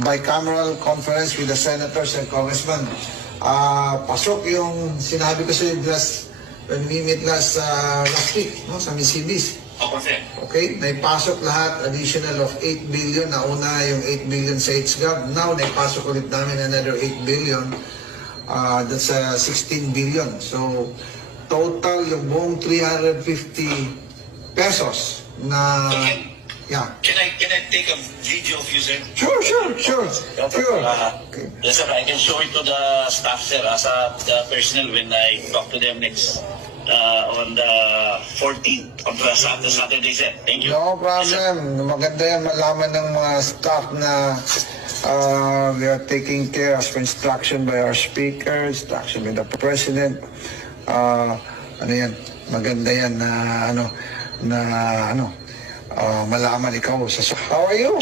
bicameral conference with the senators and congressmen. Pasok yung sinabi ko sa when we meet last week, no, sa Misibis. Okay, naipasok lahat, additional of 8 billion. Nauna yung 8 billion sa HGAB. Now, naipasok ulit namin another 8 billion. That's 16 billion. So, total yung buong 350 pesos na... Yeah. Can I take a video of you, sir? Sure. Okay. Yes, sir. I can show it to the staff, sir, as the personnel when I talk to them next on the 14th of the Saturday, sir. Thank you. No problem. Maganda yan malaman ng mga staff na we are taking care of instruction by our speaker, instruction by the president. Ano yan? Maganda yan na malaman ikaw sa... How are you?